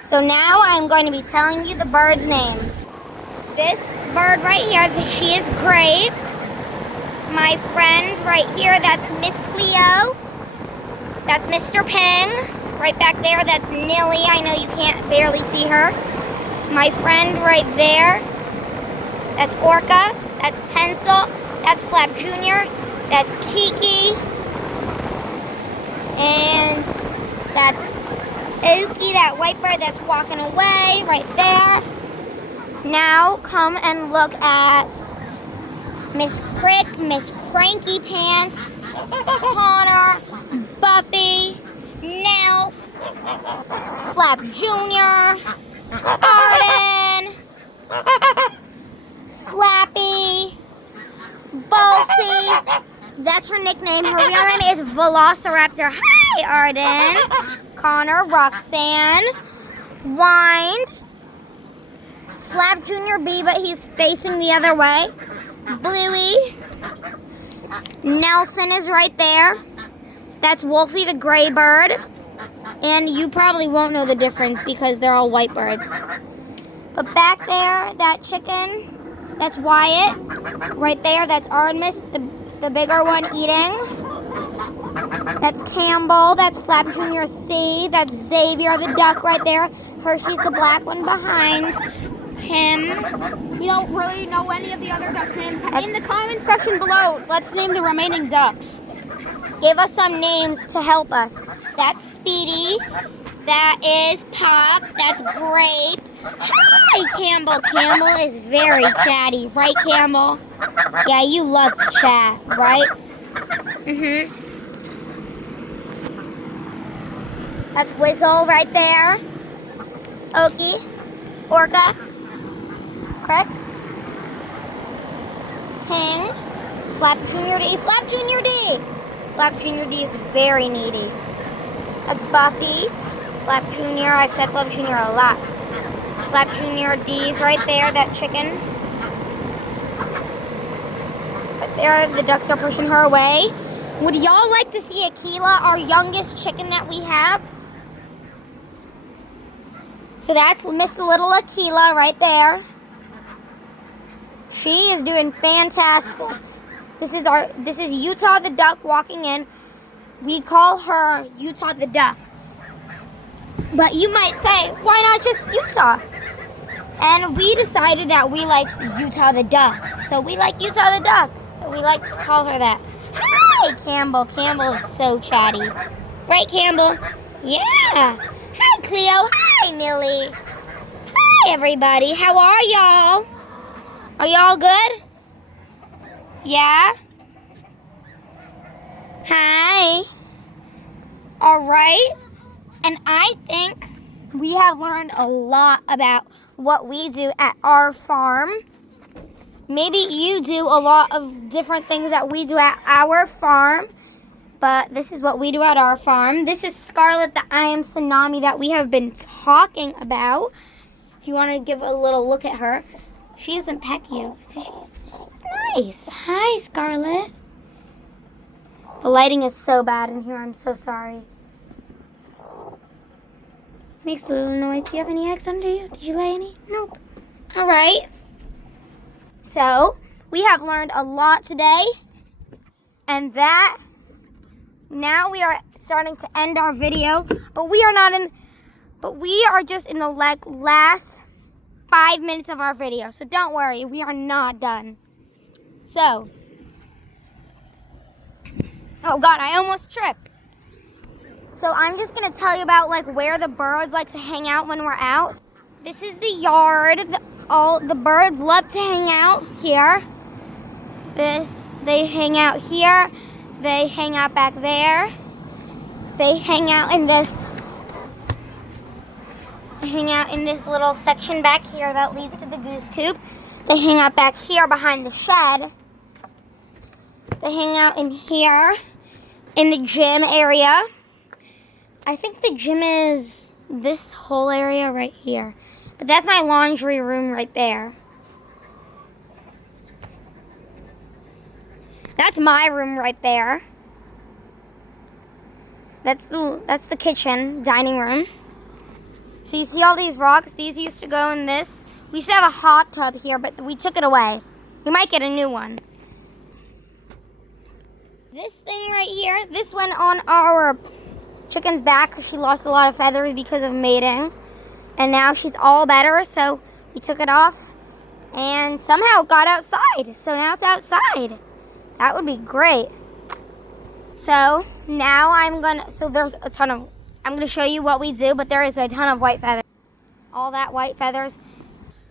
So now I'm going to be telling you the birds' names. This bird right here, she is Grape. My friend right here, that's Miss Cleo. That's Mr. Peng. Right back there, that's Nilly. I know you can't barely see her. My friend right there, that's Orca. That's Pencil. That's Flap Jr. That's Kiki. And that's Okie, that white bird that's walking away right there. Now come and look at Miss Crick, Miss Cranky Pants, Connor, Buffy, Nels, Flap Jr., Arden, Flappy, Balsy. That's her nickname. Her real name is Velociraptor. Hi, Arden. Connor, Roxanne, Wind, Flap Jr. B, but he's facing the other way. Bluey. Nelson is right there. That's Wolfie the gray bird. And you probably won't know the difference because they're all white birds. But back there, that chicken, that's Wyatt. Right there, that's Artemis, the bigger one eating. That's Campbell, that's Flap Jr. C, that's Xavier the duck right there. Hershey's the black one behind him. You don't really know any of the other ducks' names. In the comment section below, let's name the remaining ducks. Give us some names to help us. That's Speedy, that is Pop, that's Grape. Hi, Campbell. Campbell is very chatty, right, Campbell? Yeah, you love to chat, right? That's Whizzle right there. Okie, Orca, Crick, Ping, Flap Jr. D. Flap Jr. D. Flap Jr. D is very needy. That's Buffy, Flap Jr. I've said Flap Jr. a lot. Flap Jr. D is right there, that chicken. Right there, the ducks are pushing her away. Would y'all like to see Aquila, our youngest chicken that we have? So that's Miss Little Aquila right there. She is doing fantastic. This is Utah the duck walking in. We call her Utah the duck. But you might say, why not just Utah? And we decided that we liked Utah the duck. So we like Utah the duck. So we like to call her that. Hi, Campbell. Campbell is so chatty. Right, Campbell? Yeah. Hi, Cleo. Hi, Nilly. Hi, everybody. How are y'all? Are y'all good? Yeah? Hi. All right. And I think we have learned a lot about what we do at our farm. Maybe you do a lot of different things that we do at our farm. But this is what we do at our farm. This is Scarlet, the I Am Tsunami that we have been talking about. If you want to give a little look at her. She doesn't peck you. She's nice. Hi, Scarlet. The lighting is so bad in here. I'm so sorry. Makes a little noise. Do you have any eggs under you? Did you lay any? Nope. All right. So, we have learned a lot today. And that... Now we are starting to end our video, but we are just in the last 5 minutes of our video. So don't worry, we are not done. So, oh God, I almost tripped. So I'm just gonna tell you about where the birds like to hang out when we're out. This is the yard. All the birds love to hang out here. They hang out here. They hang out back there. They hang out in this. They hang out in this little section back here that leads to the goose coop. They hang out back here behind the shed. They hang out in here in the gym area. I think the gym is this whole area right here. But that's my laundry room right there. That's my room right there. That's the kitchen, dining room. So you see all these rocks? These used to go in this. We used to have a hot tub here, but we took it away. We might get a new one. This thing right here, this went on our chicken's back because she lost a lot of feathers because of mating. And now she's all better, so we took it off. And somehow it got outside. So now it's outside. That would be great. So now there's a ton of, I'm going to show you what we do, but there is a ton of white feathers. All that white feathers.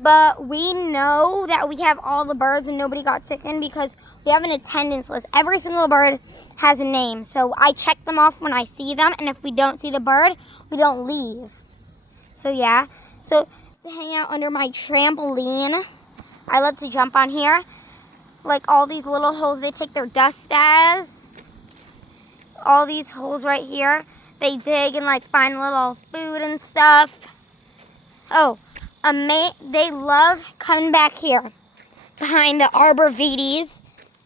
But we know that we have all the birds and nobody got chicken because we have an attendance list. Every single bird has a name. So I check them off when I see them. And if we don't see the bird, we don't leave. So yeah. So to hang out under my trampoline, I love to jump on here. Like all these little holes they take their dust as. All these holes right here. They dig and like find little food and stuff. Oh, they love coming back here behind the arborvitaes,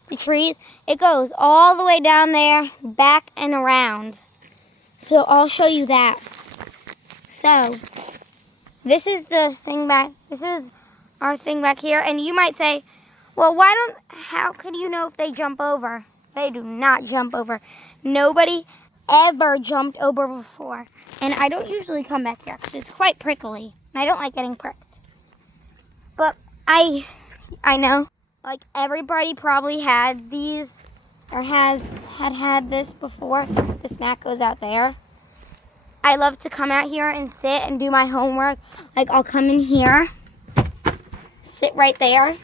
the trees. It goes all the way down there, back and around. So I'll show you that. So this is our thing back here. And you might say, well, how could you know if they jump over? They do not jump over. Nobody ever jumped over before. And I don't usually come back here because it's quite prickly. And I don't like getting pricked. But I know, like everybody probably had these or had this before. This mat goes out there. I love to come out here and sit and do my homework. Like I'll come in here, sit right there,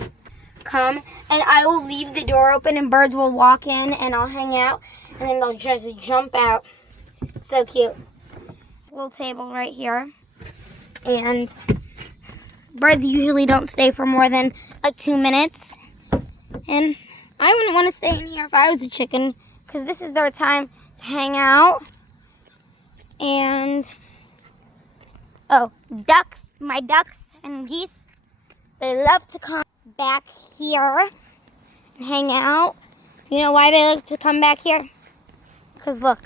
come, and I will leave the door open and birds will walk in and I'll hang out and then they'll just jump out. So cute. Little table right here. And birds usually don't stay for more than like 2 minutes. And I wouldn't want to stay in here if I was a chicken because this is their time to hang out. And, my ducks and geese, they love to come back here and hang out. You know why they like to come back here? Because look,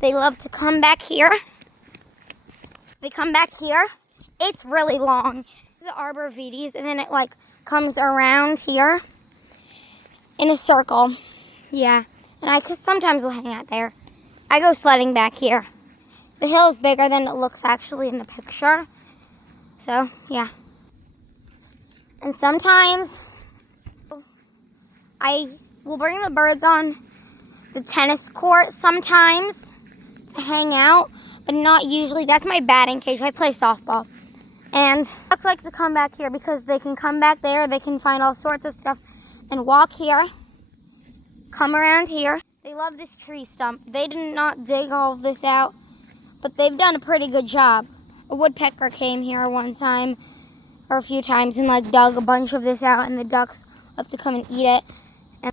they love to come back here. They come back here. It's really long. The arborvitaes, and then it like comes around here in a circle. Yeah, and sometimes will hang out there. I go sledding back here. The hill is bigger than it looks actually in the picture. So, yeah. And sometimes I will bring the birds on the tennis court sometimes to hang out, but not usually. That's my batting cage. I play softball. And ducks like to come back here because they can come back there. They can find all sorts of stuff and walk here, come around here. They love this tree stump. They did not dig all of this out, but they've done a pretty good job. A woodpecker came here one time, or a few times, and like dug a bunch of this out, and the ducks love to come and eat it. And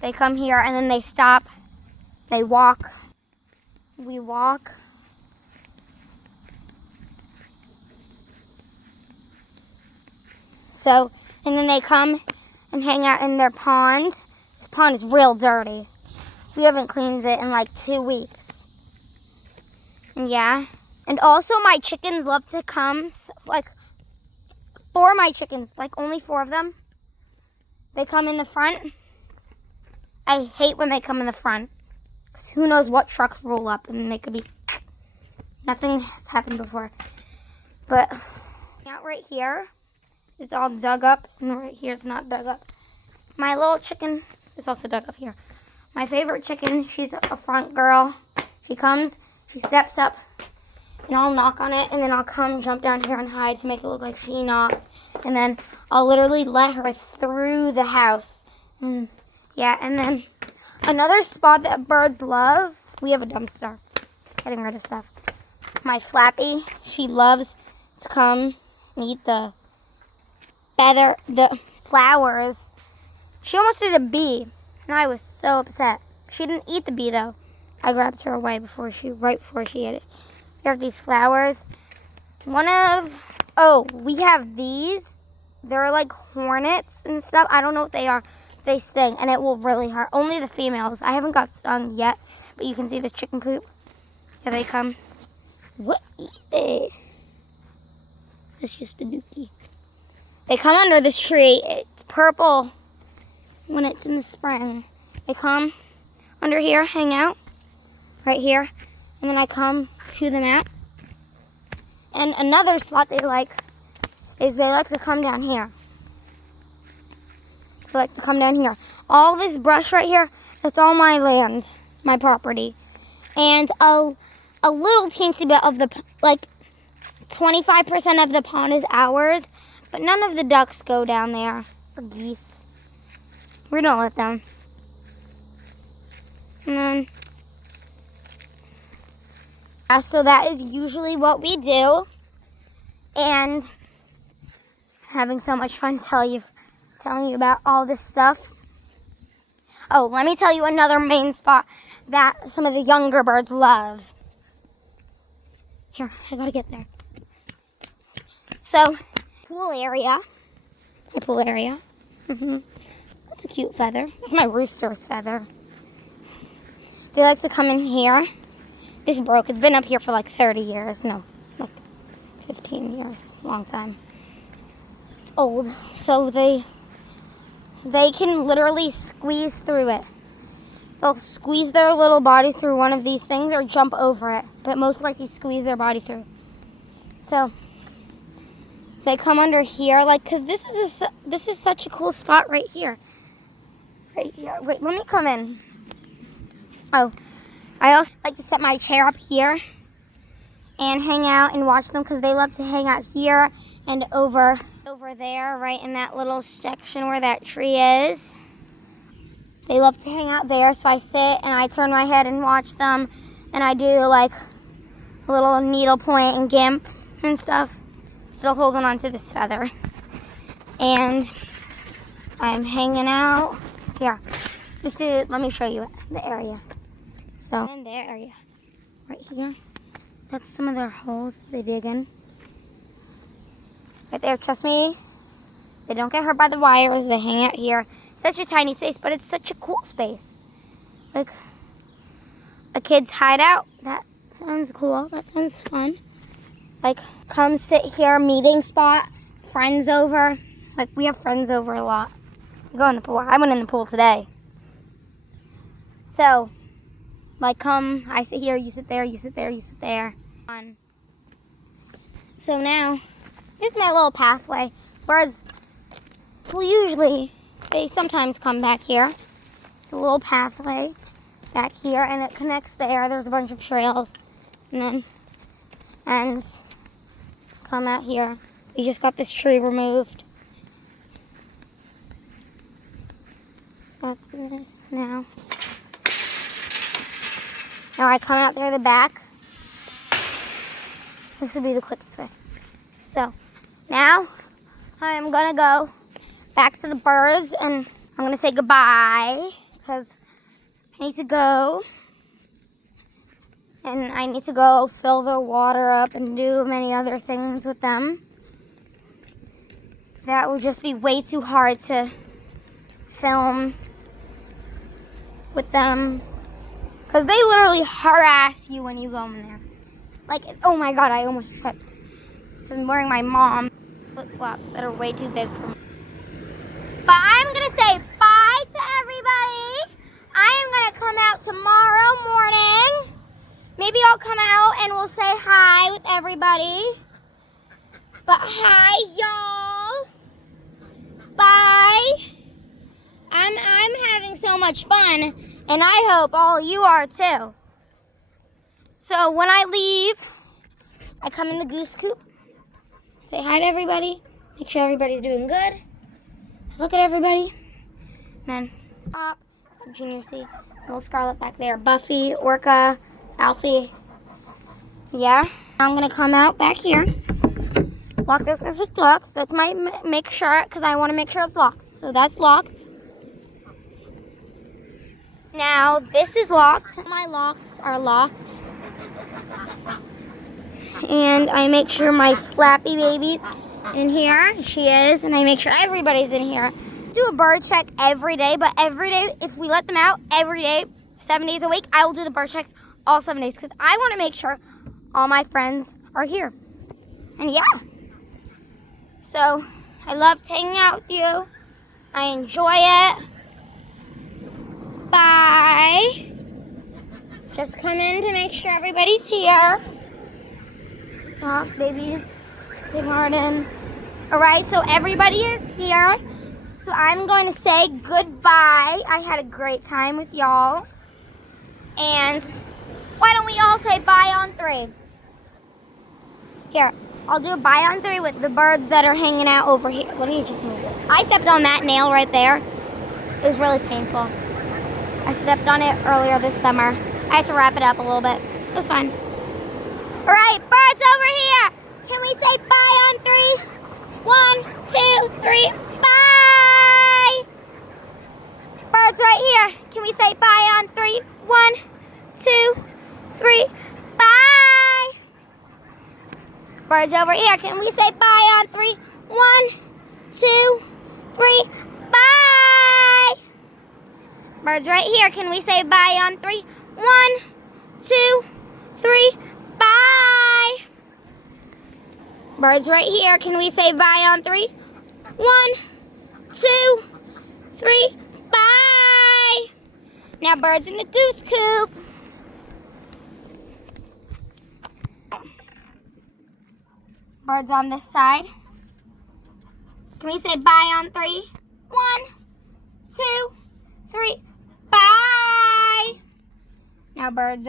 they come here, and then they stop. They walk. We walk. So, and then they come and hang out in their pond. This pond is real dirty. We haven't cleaned it in like 2 weeks. And yeah. And also my chickens love to come, like 4 of my chickens, like only 4 of them. They come in the front. I hate when they come in the front. Because who knows what trucks roll up and they could be, nothing has happened before. But out right here, it's all dug up, and right here it's not dug up. My little chicken is also dug up here. My favorite chicken, she's a front girl. She comes, she steps up, and I'll knock on it, and then I'll come jump down here and hide to make it look like she knocked. And then I'll literally let her through the house. Yeah, and then another spot that birds love, we have a dumpster. Getting rid of stuff. My Flappy, she loves to come and eat the flowers. She almost did a bee, and I was so upset. She didn't eat the bee though. I grabbed her away right before she ate it. We have these flowers. We have these. They're like hornets and stuff. I don't know what they are. They sting, and it will really hurt. Only the females. I haven't got stung yet, but you can see this chicken coop. Here they come. What is it? Spooky. They come under this tree. It's purple when it's in the spring. They come under here, hang out right here, and then I come to them out. And another spot they like is they like to come down here. They like to come down here. All this brush right here, that's all my land, my property. And a little teensy bit of the, like 25% of the pond is ours, but none of the ducks go down there, or geese. We don't let them. And then, so that is usually what we do. And having so much fun telling you about all this stuff. Oh, let me tell you another main spot that some of the younger birds love. Here, I gotta get there. So, pool area. My pool area. That's a cute feather. That's my rooster's feather. They like to come in here. This broke. It's been up here for like 30 years. No, like 15 years. Long time. It's old. So they can literally squeeze through it. They'll squeeze their little body through one of these things or jump over it. But most likely squeeze their body through. So they come under here, like, cause this is such a cool spot right here. Right here. Wait, let me come in. Oh, I also like to set my chair up here and hang out and watch them because they love to hang out here and over there, right in that little section where that tree is. They love to hang out there, so I sit and I turn my head and watch them, and I do like a little needle point and gimp and stuff. Still holding on to this feather. And I'm hanging out here. Let me show you the area. So, in their area, right here, that's some of their holes they dig in. Right there, trust me, they don't get hurt by the wires, they hang out here. Such a tiny space, but it's such a cool space. Like a kid's hideout. That sounds cool, that sounds fun. Like, come sit here, meeting spot, friends over. Like, we have friends over a lot. We go in the pool. I went in the pool today. So, like, come, I sit here, you sit there, you sit there, you sit there. Fun. So now, this is my little pathway. Whereas, well, usually, they sometimes come back here. It's a little pathway back here, and it connects there. There's a bunch of trails. And then ends come out here. We just got this tree removed. Back to this now. Now I come out there the back. This would be the quickest way. So now I am gonna go back to the birds and I'm gonna say goodbye because I need to go. And I need to go fill their water up and do many other things with them. That would just be way too hard to film with them. Because they literally harass you when you go in there. Like, oh my god, I almost tripped. I'm wearing my mom flip-flops that are way too big for me. But I'm going to say bye to everybody. I am going to come out tomorrow morning. Maybe I'll come out and we'll say hi with everybody. But hi, y'all. Bye. I'm having so much fun, and I hope all you are too. So when I leave, I come in the goose coop, say hi to everybody, make sure everybody's doing good. Look at everybody. And then Pop, Junior C, little Scarlet back there, Buffy, Orca, Alfie. Yeah. I'm gonna come out back here. Lock this. This is locked. That's my make sure, because I want to make sure it's locked. So that's locked. Now this is locked. My locks are locked. And I make sure my Flappy baby's in here. She is. And I make sure everybody's in here. Do a bird check every day, but every day, if we let them out every day, 7 days a week, I will do the bird check all 7 days because I want to make sure all my friends are here. And yeah. So I loved hanging out with you. I enjoy it. Bye. Just come in to make sure everybody's here. So, babies, Big Martin. All right, so everybody is here. So I'm going to say goodbye. I had a great time with y'all. And why don't we all say bye on 3? Here, I'll do a bye on 3 with the birds that are hanging out over here. Let me just move this. I stepped on that nail right there. It was really painful. I stepped on it earlier this summer. I had to wrap it up a little bit. It was fine. All right, birds over here. Can we say bye on 3? 1, 2, 3, bye. Birds right here. Can we say bye on 3? 1, 2, 3, bye. Birds over here. Can we say bye on 3? 1, 2, 3, bye. Birds right here. Can we say bye on 3? 1, 2, 3, bye. Birds right here. Can we say bye on 3? 1, 2, 3, bye. Now birds in the goose coop. Birds on this side. Can we say bye on 3? 1, 2, 3, bye. Now birds.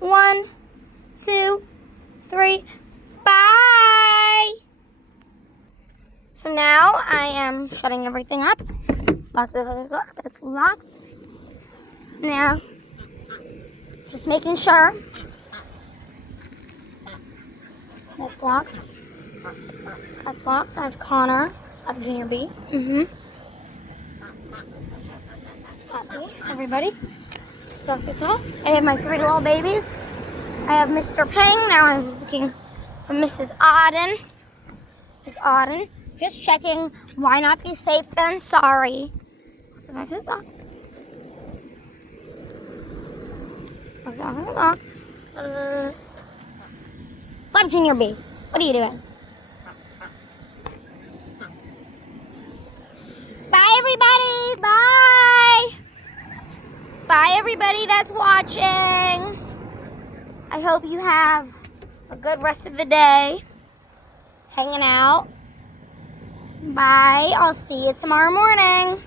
1, 2, 3, bye. So now I am shutting everything up. Locked. That's locked. Now, just making sure. That's locked. That's locked. I have Connor. I have Junior B. Happy, everybody. So it's locked. I have my 3 little babies. I have Mr. Peng. Now I'm looking for Mrs. Auden. Miss Auden. Just checking. Why not be safe than sorry? That is locked. That's locked. Love Junior B. What are you doing? Bye, everybody. Bye. Bye, everybody that's watching. I hope you have a good rest of the day. Hanging out. Bye. I'll see you tomorrow morning.